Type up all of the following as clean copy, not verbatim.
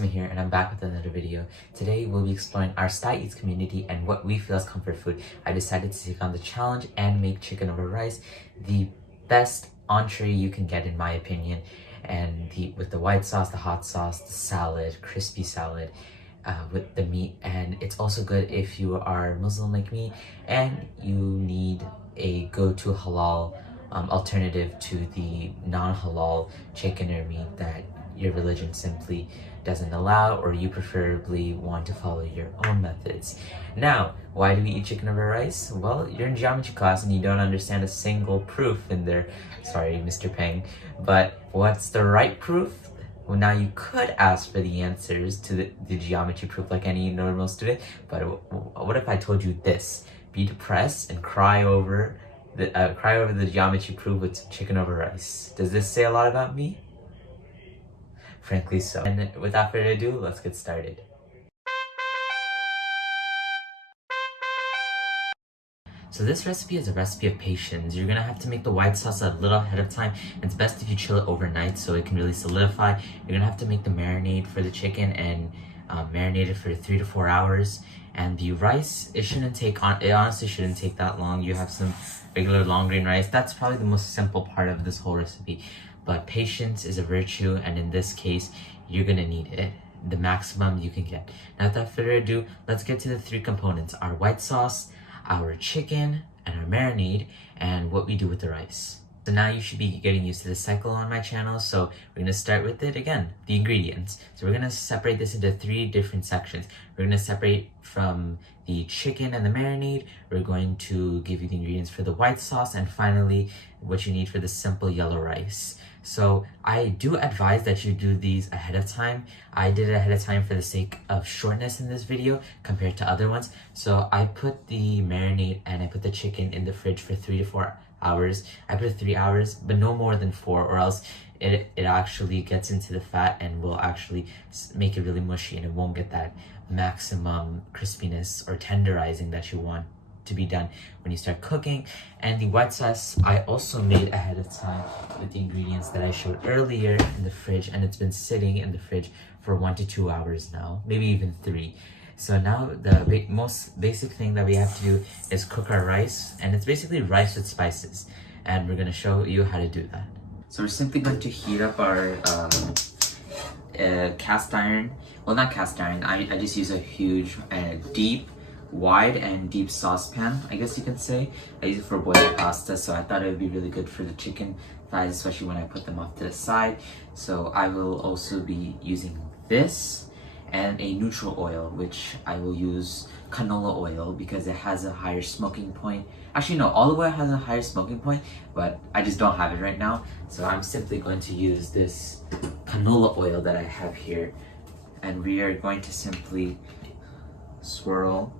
Mahir and I'm back with another video. Today we'll be exploring our Style Eats community and what we feel is comfort food. I decided to take on the challenge and make chicken over rice the best entree you can get in my opinion. And with the white sauce, the hot sauce, the salad, crispy salad, with the meat. And it's also good if you are Muslim like me and you need a go-to halal alternative to the non-halal chicken or meat that your religion simply doesn't allow, or you preferably want to follow your own methods. Now, why do we eat chicken over rice? Well, you're in geometry class and you don't understand a single proof in there. Sorry, Mr. Peng. But what's the right proof? Well, now you could ask for the answers to the geometry proof like any normal student, but what if I told you this? Be depressed and cry over the geometry proof with chicken over rice. Does this say a lot about me? Frankly so. And without further ado, let's get started. So this recipe is a recipe of patience. You're gonna have to make the white sauce a little ahead of time. It's best if you chill it overnight so it can really solidify. You're gonna have to make the marinade for the chicken and marinate it for 3 to 4 hours. And the rice, it honestly shouldn't take that long. You have some regular long grain rice. That's probably the most simple part of this whole recipe. But patience is a virtue, and in this case, you're gonna need it, the maximum you can get. Now without further ado, let's get to the 3 components: our white sauce, our chicken, and our marinade, and what we do with the rice. So now you should be getting used to the cycle on my channel, so we're gonna start with it again, the ingredients. So we're gonna separate this into 3 different sections. We're gonna separate from the chicken and the marinade. We're going to give you the ingredients for the white sauce, and finally, what you need for the simple yellow rice. So I do advise that you do these ahead of time. I did it ahead of time for the sake of shortness in this video compared to other ones. So I put the marinade and I put the chicken in the fridge for 3 to 4 hours. I put 3 hours, but no more than 4, or else it actually gets into the fat and will actually make it really mushy, and it won't get that maximum crispiness or tenderizing that you want to be done when you start cooking. And the white sauce I also made ahead of time with the ingredients that I showed earlier in the fridge, and it's been sitting in the fridge for 1 to 2 hours now, maybe even 3. So now the most basic thing that we have to do is cook our rice, and it's basically rice with spices, and we're going to show you how to do that. So we're simply going to heat up our cast iron, well, not cast iron, I just use a huge wide and deep saucepan, I guess you can say. I use it for boiling pasta, so I thought it would be really good for the chicken thighs, especially when I put them off to the side. So I will also be using this and a neutral oil, which I will use canola oil because it has a higher smoking point. Actually no, olive oil has a higher smoking point, but I just don't have it right now. So I'm simply going to use this canola oil that I have here, and we are going to simply swirl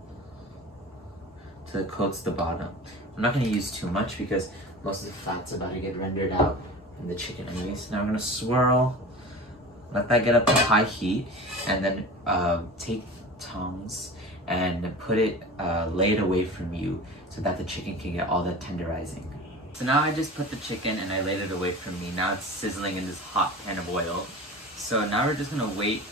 till it coats the bottom. I'm not going to use too much because most of the fat's about to get rendered out in the chicken anyways. Now I'm going to swirl, let that get up to high heat, and then take tongs and put it, lay it away from you so that the chicken can get all that tenderizing. So now I just put the chicken and I laid it away from me. Now it's sizzling in this hot pan of oil. So now we're just going to wait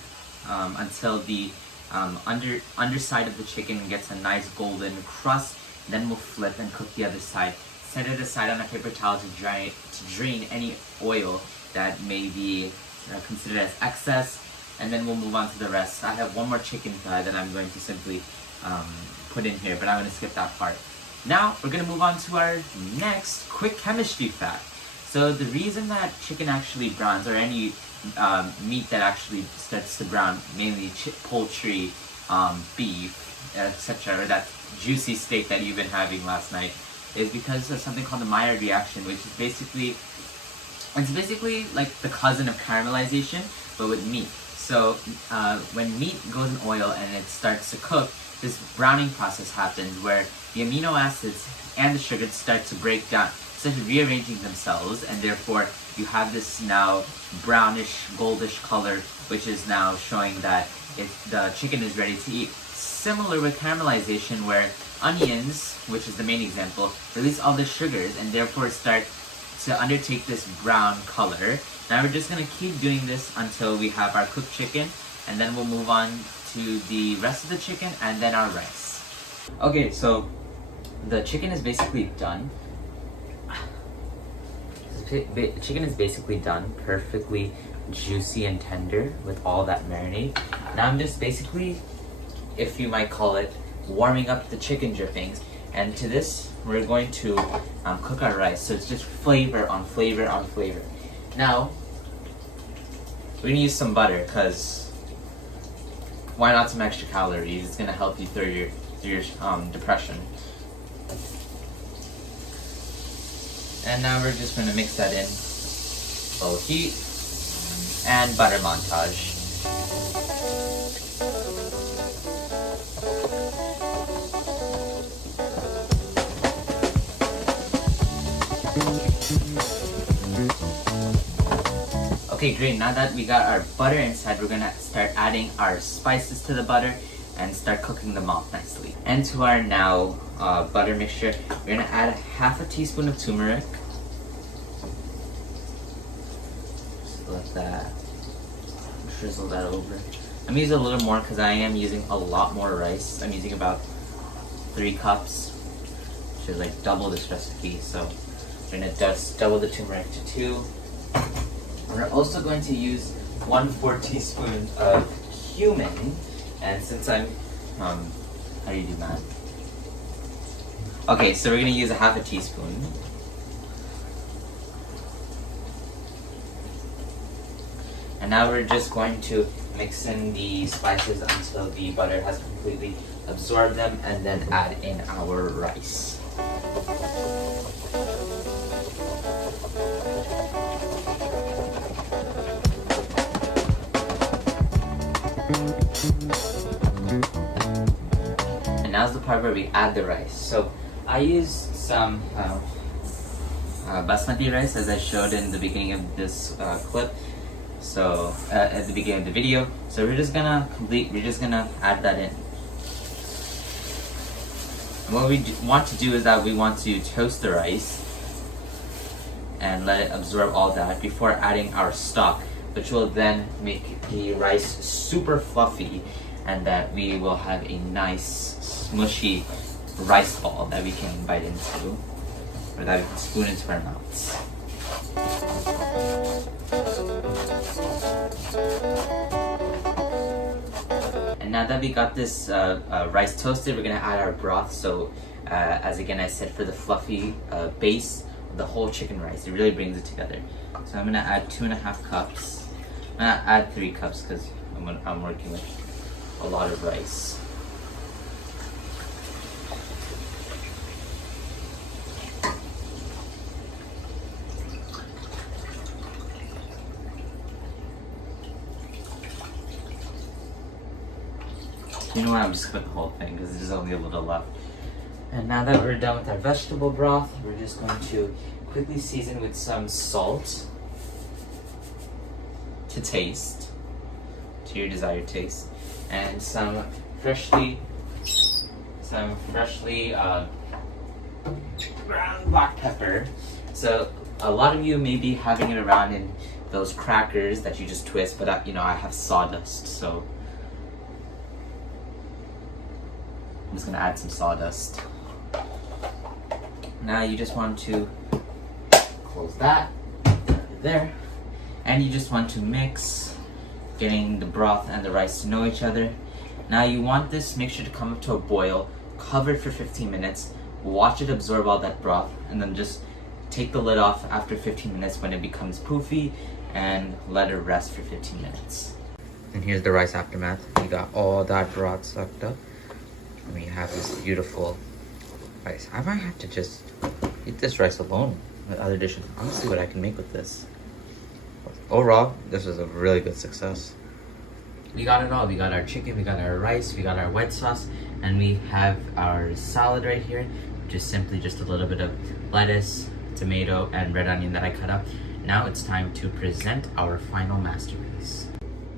until the underside of the chicken gets a nice golden crust. Then we'll flip and cook the other side. Set it aside on a paper towel to drain any oil that may be considered as excess, and then we'll move on to the rest. I have one more chicken thigh that I'm going to simply put in here, but I'm going to skip that part. Now we're going to move on to our next quick chemistry fact. So the reason that chicken actually browns, or any meat that actually starts to brown, mainly poultry, beef, etc., or that juicy steak that you've been having last night, is because of something called the Mahir reaction, which is basically like the cousin of caramelization, but with meat. So when meat goes in oil and it starts to cook, this browning process happens where the amino acids and the sugars start to break down, start rearranging themselves, and therefore you have this now brownish, goldish color, which is now showing that the chicken is ready to eat. Similar with caramelization, where onions, which is the main example, release all the sugars and therefore start to undertake this brown color. Now we're just going to keep doing this until we have our cooked chicken and then we'll move on to the rest of the chicken and then our rice. Okay, so the chicken is basically done. The chicken is basically done, perfectly juicy and tender with all that marinade. Now I'm just basically, if you might call it, warming up the chicken drippings. And to this, we're going to cook our rice. So it's just flavor on flavor on flavor. Now, we're gonna use some butter, because why not some extra calories? It's gonna help you through your depression. And now we're just gonna mix that in. Low heat and butter montage. Okay, great. Now that we got our butter inside, we're gonna start adding our spices to the butter and start cooking them off nicely. And to our now butter mixture, we're gonna add half a teaspoon of turmeric. Just let that drizzle that over. I'm using a little more because I am using a lot more rice. I'm using about 3 cups, which is like double this recipe. So we're gonna just double the turmeric to 2. We're also going to use 1/4 teaspoon of cumin, and since I'm, how do you do that? Okay, so we're gonna use a half a teaspoon. And now we're just going to mix in the spices until the butter has completely absorbed them, and then add in our rice. And now's the part where we add the rice. So I used some basmati rice, as I showed in the beginning of this clip. So at the beginning of the video. So we're just gonna add that in. And what we want to do is that we want to toast the rice and let it absorb all that before adding our stock, which will then make the rice super fluffy, and that we will have a nice smushy rice ball that we can bite into, or that we can spoon into our mouths. And now that we got this rice toasted, we're gonna add our broth. So as again I said, for the fluffy base of the whole chicken rice, it really brings it together. So I'm gonna add 2.5 cups. I'm gonna add 3 cups because I'm working with a lot of rice. You know what, I'm just gonna put the whole thing because there's only a little left. And now that we're done with our vegetable broth, we're just going to quickly season with some salt to taste, to your desired taste, and some freshly ground black pepper. So a lot of you may be having it around in those crackers that you just twist, but I have sawdust, so I'm just gonna add some sawdust. Now you just want to close that there, and you just want to mix, getting the broth and the rice to know each other. Now you want this mixture to come up to a boil, cover it for 15 minutes, watch it absorb all that broth, and then just take the lid off after 15 minutes when it becomes poofy, and let it rest for 15 minutes. And here's the rice aftermath. You got all that broth sucked up, and we have this beautiful rice. I might have to just eat this rice alone with other dishes. I want to see what I can make with this. Overall, this was a really good success. We got it all. We got our chicken, we got our rice, we got our white sauce, and we have our salad right here, which is simply just a little bit of lettuce, tomato, and red onion that I cut up. Now it's time to present our final masterpiece.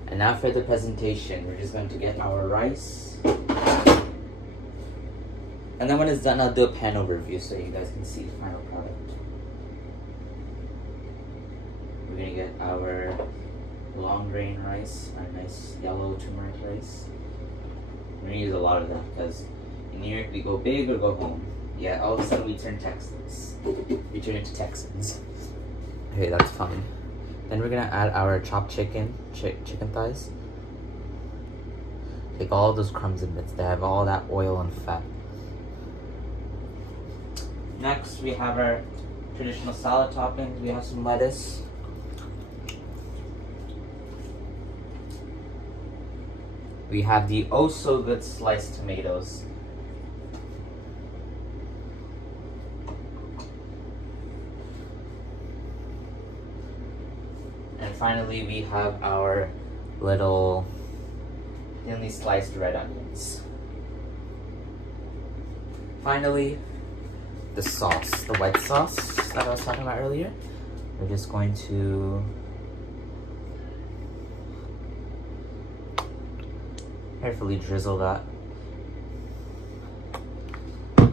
And now for the presentation, we're just going to get our rice. And then when it's done, I'll do a pan overview so you guys can see the final product. We're gonna get our long grain rice, our nice yellow turmeric rice. We're gonna use a lot of that because in New York we go big or go home. Yeah, all of a sudden we turn Texans. We turn into Texans. Okay, that's fine. Then we're gonna add our chopped chicken thighs. Take all those crumbs and bits. They have all that oil and fat. Next, we have our traditional salad toppings. We have some lettuce. We have the oh so good sliced tomatoes. And finally, we have our little thinly sliced red onions. Finally, the sauce, the white sauce that I was talking about earlier. We're just going to carefully drizzle that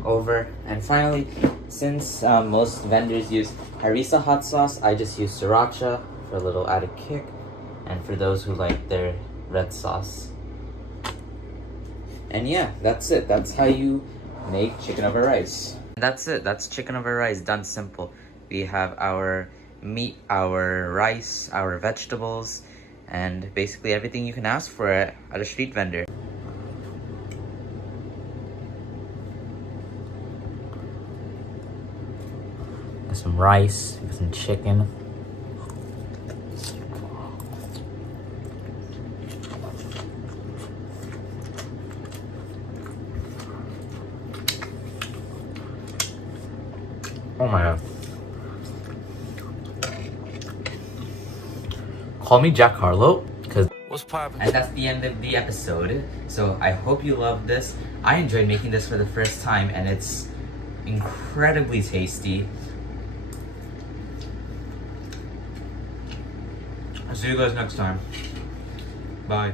over. And finally, since most vendors use harissa hot sauce, I just use sriracha for a little added kick, and for those who like their red sauce. And yeah, that's it. That's how you make chicken over rice. That's it. That's chicken over rice, done simple. We have our meat, our rice, our vegetables, and basically everything you can ask for at a street vendor. Some rice, some chicken. Oh my god. Call me Jack Harlow, because what's poppin'? And that's the end of the episode. So I hope you loved this. I enjoyed making this for the first time, and it's incredibly tasty. I'll see you guys next time. Bye.